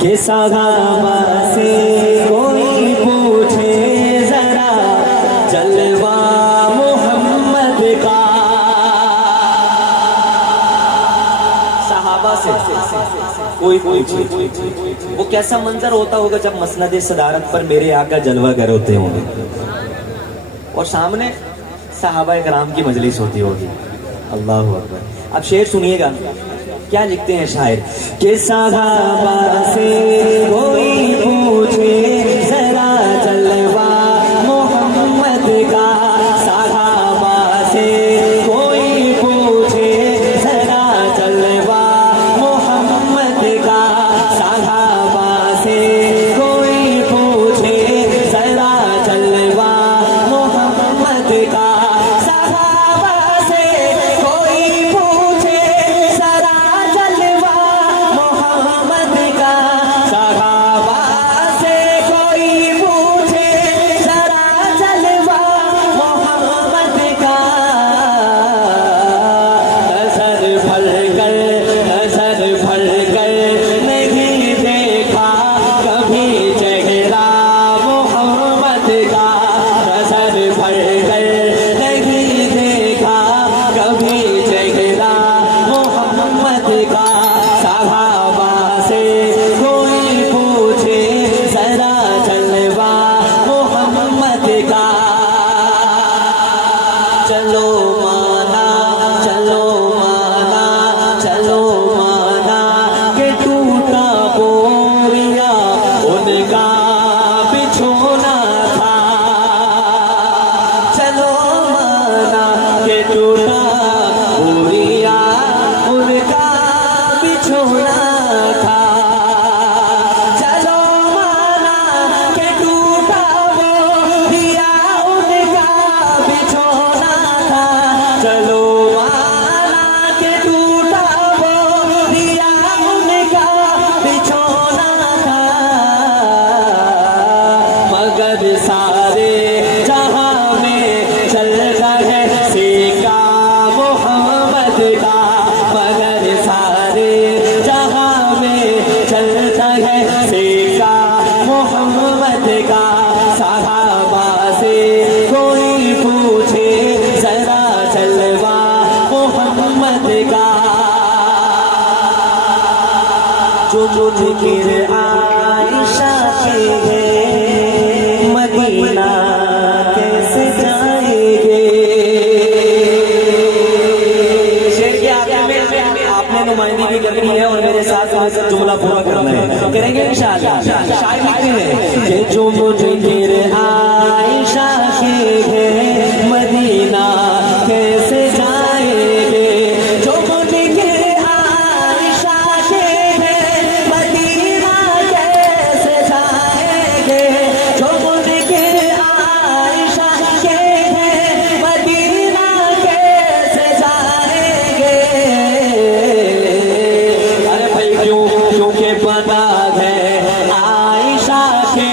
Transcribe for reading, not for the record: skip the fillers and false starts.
के सहाबा से कोई पूछे जरा जलवा मोहम्मद का। सहाबा से कोई पूछे वो कैसा मंजर होता होगा जब मसनद सदारत पर मेरे आका जलवा गर होते होंगे और सामने सहाबा कराम की मजलिस होती होगी। अल्लाह अकबर। अब शेर सुनिएगा क्या लिखते हैं शायर के सहाबा से कोई पूछे जरा जलवा मोहम्मद का। सहाबा से कोई पूछे जरा जलवा मोहम्मद का। सहाबा से कोई पूछे जरा जलवा मोहम्मद का। जो जिक्र आयशा के है मदीना कैसे जाएंगे। शेर के आगे में आपने नुमाइंदगी करनी है और मेरे साथ जुमला पूरा करना है। करेंगे इंशाअल्लाह। शायर लिखते हैं कि जो जिक्र आयशा के है मदीना कैसे जाएंगे। आयशा के